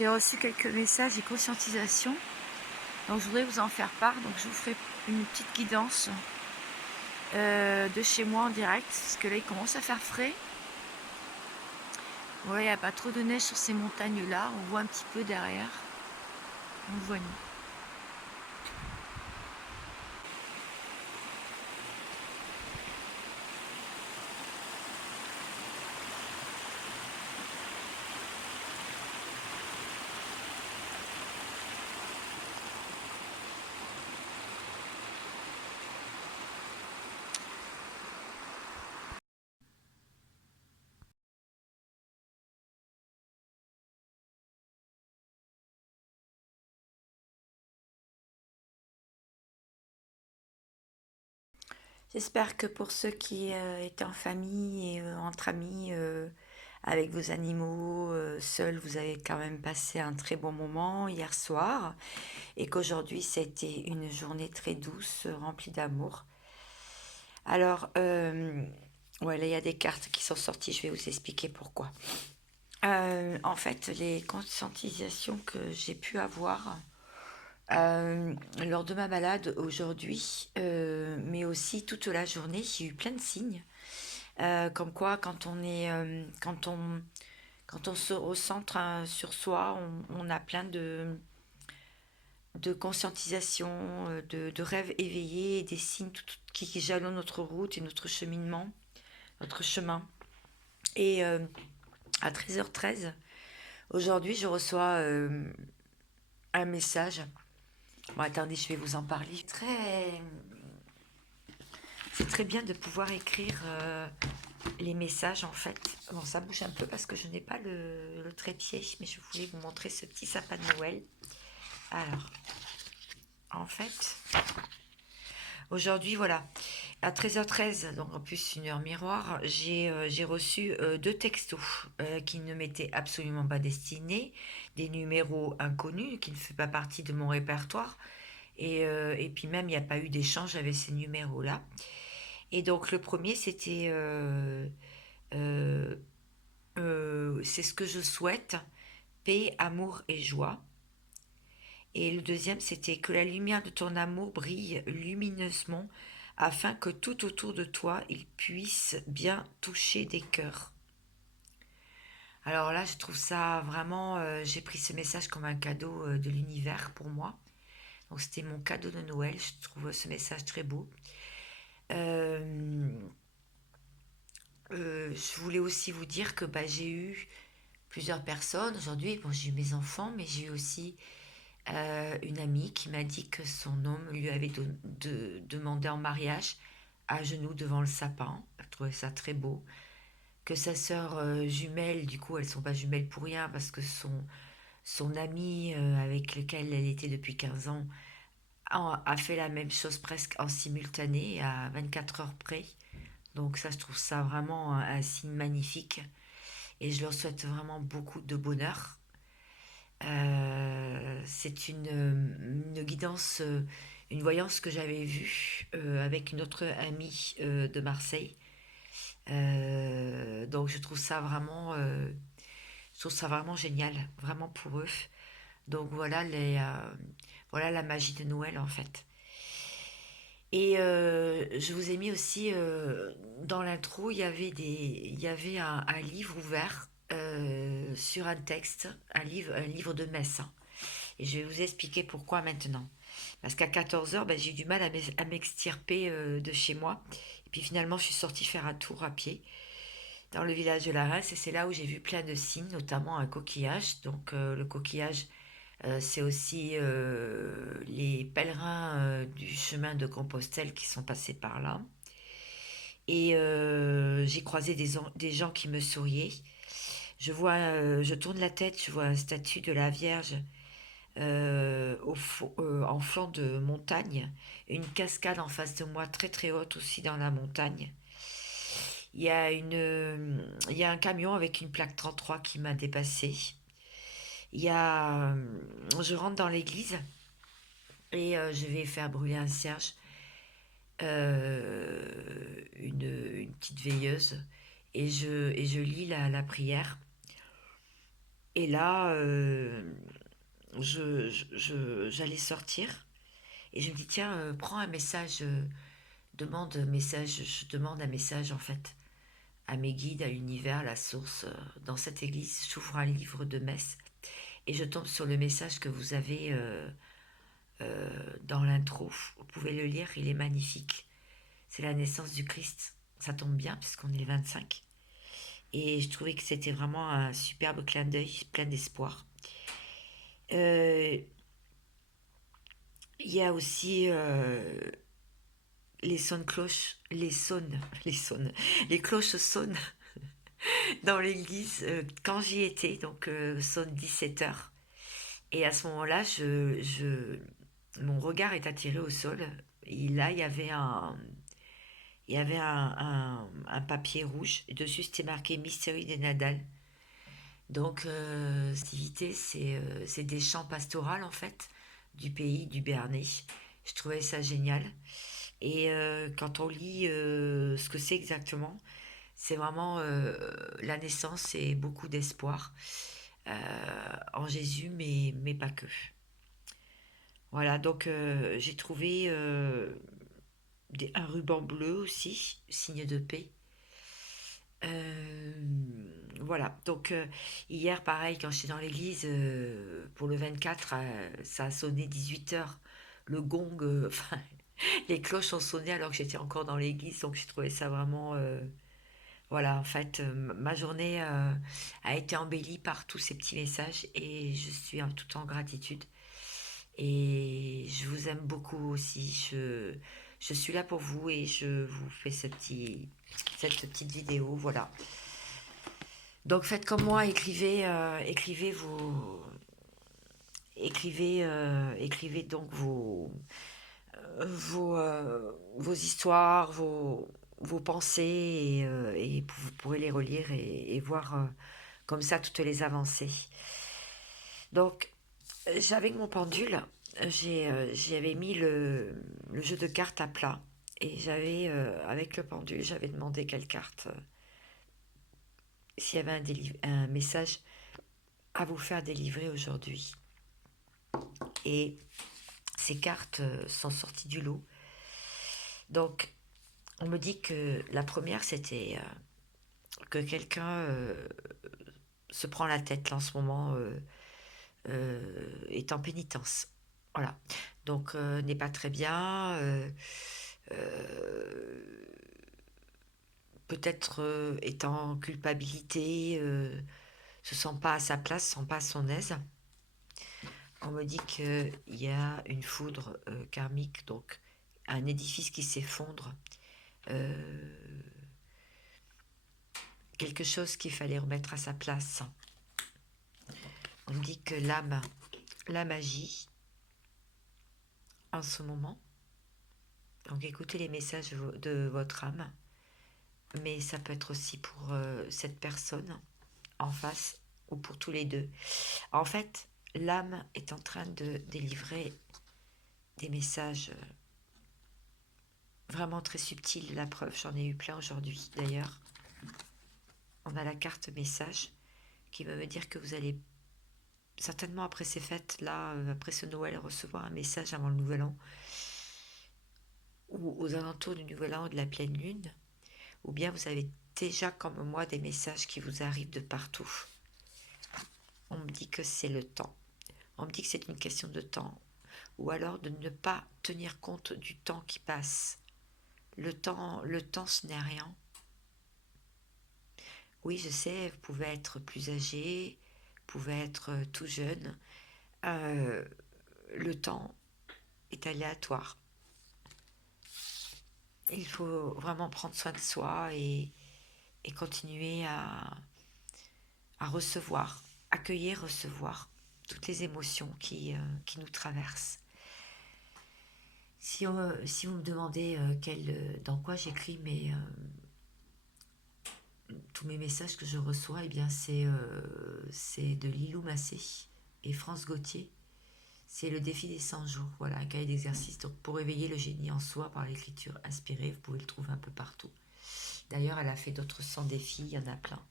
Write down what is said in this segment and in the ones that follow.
J'ai reçu quelques messages et conscientisations, donc je voudrais vous en faire part. Donc je vous ferai une petite guidance de chez moi en direct, parce que là il commence à faire frais. Ouais, il n'y a pas trop de neige sur ces montagnes-là, on voit un petit peu derrière. On voit nous. J'espère que pour ceux qui étaient en famille et entre amis, avec vos animaux, seuls, vous avez quand même passé un très bon moment hier soir et qu'aujourd'hui c'était une journée très douce, remplie d'amour. Alors, ouais, là il y a des cartes qui sont sorties, je vais vous expliquer pourquoi. En fait, les conscientisations que j'ai pu avoir lors de ma balade aujourd'hui, mais aussi toute la journée, j'ai eu plein de signes. Comme quoi, quand on se recentre sur soi, on a plein de conscientisation, de rêves éveillés, et des signes qui jalonnent notre route et notre cheminement, notre chemin. Et à 13h13, aujourd'hui, je reçois un message. Bon, attendez, je vais vous en parler. C'est très bien de pouvoir écrire les messages en fait. Bon, ça bouge un peu parce que je n'ai pas le trépied, mais je voulais vous montrer ce petit sapin de Noël. Alors, en fait, aujourd'hui, voilà, à 13h13, donc en plus une heure miroir, j'ai reçu deux textos qui ne m'étaient absolument pas destinés, des numéros inconnus qui ne font pas partie de mon répertoire. Et puis même, il n'y a pas eu d'échange avec ces numéros-là. Et donc le premier, c'était euh, c'est ce que je souhaite, paix, amour et joie. Et le deuxième, c'était que la lumière de ton amour brille lumineusement afin que tout autour de toi, il puisse bien toucher des cœurs. Alors là, je trouve ça vraiment, j'ai pris ce message comme un cadeau de l'univers pour moi. Donc c'était mon cadeau de Noël, je trouve ce message très beau. Euh, je voulais aussi vous dire que bah, j'ai eu plusieurs personnes aujourd'hui. Bon, j'ai eu mes enfants, mais j'ai eu aussi une amie qui m'a dit que son homme lui avait demandé en mariage à genoux devant le sapin. Elle trouvait ça très beau. Que sa sœur jumelle, du coup, elles sont pas jumelles pour rien parce que son ami avec lequel elle était depuis 15 ans a fait la même chose presque en simultané, à 24 heures près. Donc ça, je trouve ça vraiment un signe magnifique et je leur souhaite vraiment beaucoup de bonheur. C'est une guidance, une voyance que j'avais vue avec une autre amie de Marseille. Donc je trouve ça vraiment génial, vraiment pour eux. Donc voilà voilà la magie de Noël en fait. Et je vous ai mis aussi dans l'intro, il y avait un livre ouvert sur un texte, un livre de messe, hein. Et je vais vous expliquer pourquoi maintenant. Parce qu'à 14h, ben, j'ai eu du mal à m'extirper de chez moi. Et puis finalement, je suis sortie faire un tour à pied dans le village de la Reims. Et c'est là où j'ai vu plein de signes, notamment un coquillage. Donc le coquillage, c'est aussi les pèlerins du chemin de Compostelle qui sont passés par là. Et j'ai croisé des gens qui me souriaient. Je tourne la tête, je vois un statut de la Vierge en flanc de montagne, une cascade en face de moi très très haute aussi dans la montagne. Il y a un camion avec une plaque 33 qui m'a dépassé. Je rentre dans l'église et je vais faire brûler un cierge, une petite veilleuse et je lis la prière. Et là, j'allais sortir et je me dis, tiens, prends un message, demande un message, je demande un message en fait à mes guides, à l'univers, à la source. Dans cette église, j'ouvre un livre de messe et je tombe sur le message que vous avez dans l'intro. Vous pouvez le lire, il est magnifique. C'est la naissance du Christ. Ça tombe bien puisqu'on est le 25. Et je trouvais que c'était vraiment un superbe clin d'œil, plein d'espoir. Euh, Il y a aussi les sons de cloche, les cloches sonnent dans l'église quand j'y étais, donc sonne 17 heures. Et à ce moment-là, mon regard est attiré au sol. Et là, il y avait un papier rouge. Et dessus, c'était marqué Mystery des Nadal. Donc, cette activité, c'est des chants pastoraux, en fait, du pays, du Béarnais. Je trouvais ça génial. Et quand on lit ce que c'est exactement, c'est vraiment la naissance et beaucoup d'espoir en Jésus, mais pas que. Voilà, donc j'ai trouvé un ruban bleu aussi, signe de paix. Euh, voilà, donc hier, pareil, quand j'étais dans l'église, pour le 24, ça a sonné 18 heures. Le gong, enfin, les cloches ont sonné alors que j'étais encore dans l'église, donc j'ai trouvé ça vraiment... voilà, en fait, ma journée a été embellie par tous ces petits messages et je suis tout en gratitude. Et je vous aime beaucoup aussi. Je suis là pour vous et je vous fais cette petite vidéo. Voilà. Donc faites comme moi, écrivez donc vos histoires, vos pensées et vous pourrez les relire et voir comme ça toutes les avancées. Donc avec mon pendule, j'avais mis le jeu de cartes à plat et avec le pendule, j'avais demandé quelle carte, s'il y avait un message à vous faire délivrer aujourd'hui. Et ces cartes sont sorties du lot. Donc, on me dit que la première, c'était que quelqu'un se prend la tête là, en ce moment, est en pénitence. Voilà. Donc, n'est pas très bien. Euh, Peut-être est en culpabilité, se sent pas à sa place, se sent pas à son aise. On me dit qu'il y a une foudre karmique, donc un édifice qui s'effondre, euh, quelque chose qu'il fallait remettre à sa place. On me dit que l'âme agit en ce moment. Donc écoutez les messages de votre âme, mais ça peut être aussi pour cette personne en face ou pour tous les deux. En fait, l'âme est en train de délivrer des messages vraiment très subtils. La preuve, j'en ai eu plein aujourd'hui d'ailleurs. On a la carte message qui va me dire que vous allez certainement après ces fêtes là, après ce Noël, recevoir un message avant le Nouvel An ou aux alentours du Nouvel An ou de la pleine lune, ou bien vous avez déjà comme moi des messages qui vous arrivent de partout. On me dit que c'est le temps. On me dit que c'est une question de temps, ou alors de ne pas tenir compte du temps qui passe. Le temps, ce n'est rien. Oui, je sais, vous pouvez être plus âgé, vous pouvez être tout jeune. Euh, le temps est aléatoire. Il faut vraiment prendre soin de soi et continuer à recevoir, accueillir, recevoir toutes les émotions qui nous traversent. Si vous me demandez dans quoi j'écris tous mes messages que je reçois, eh bien c'est de Lilou Massé et France Gauthier. C'est le défi des 100 jours, voilà, un cahier d'exercice. Donc pour éveiller le génie en soi par l'écriture inspirée, vous pouvez le trouver un peu partout. D'ailleurs, elle a fait d'autres 100 défis, il y en a plein.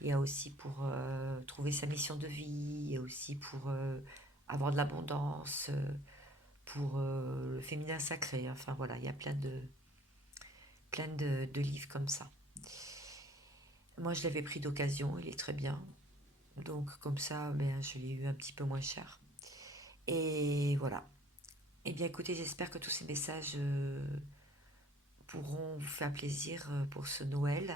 Il y a aussi pour trouver sa mission de vie, il y a aussi pour avoir de l'abondance, pour le féminin sacré. Enfin voilà, il y a plein de livres comme ça. Moi, je l'avais pris d'occasion, il est très bien. Donc comme ça, ben, je l'ai eu un petit peu moins cher. Et voilà. Eh bien écoutez, j'espère que tous ces messages pourront vous faire plaisir pour ce Noël.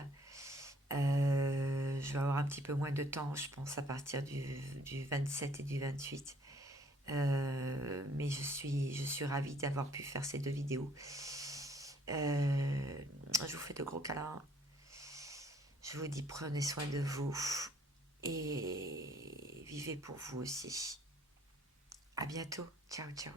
Je vais avoir un petit peu moins de temps, je pense, à partir du 27 et du 28. Mais je suis ravie d'avoir pu faire ces deux vidéos. Je vous fais de gros câlins. Je vous dis prenez soin de vous et vivez pour vous aussi. À bientôt. Ciao, ciao.